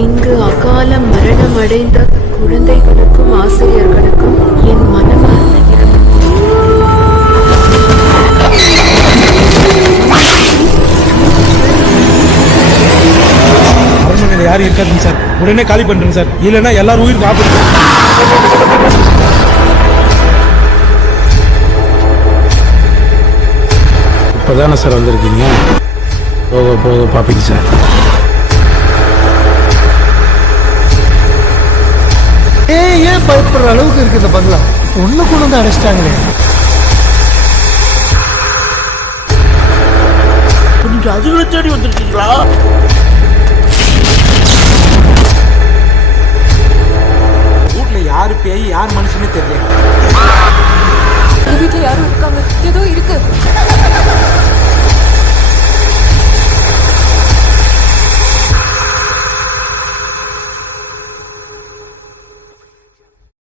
இங்கு அகால மரணம் அடைந்த குழந்தைகளுக்கும் ஆசிரியர்களுக்கும் என் மனமார்ந்த அரண்மனையில் யாரும் இருக்காதுங்க சார். உடனே காலி பண்ணுறேங்க சார். இல்லைன்னா எல்லாரும் உயிருக்கு ஆபத்து. இப்போதானே சார் வந்திருக்கீங்க. போக போக பார்ப்பீங்க சார். ஏன் பயப்படுற அளவுக்கு இருக்கு இந்த பங்களா? ஒண்ணு கொண்டு வந்து அடைச்சிட்டாங்களே. நீங்க அதுகளை தேடி வந்திருக்கீங்களா? வீட்டில் யார் பேய் யார் மனுஷனே தெரியல.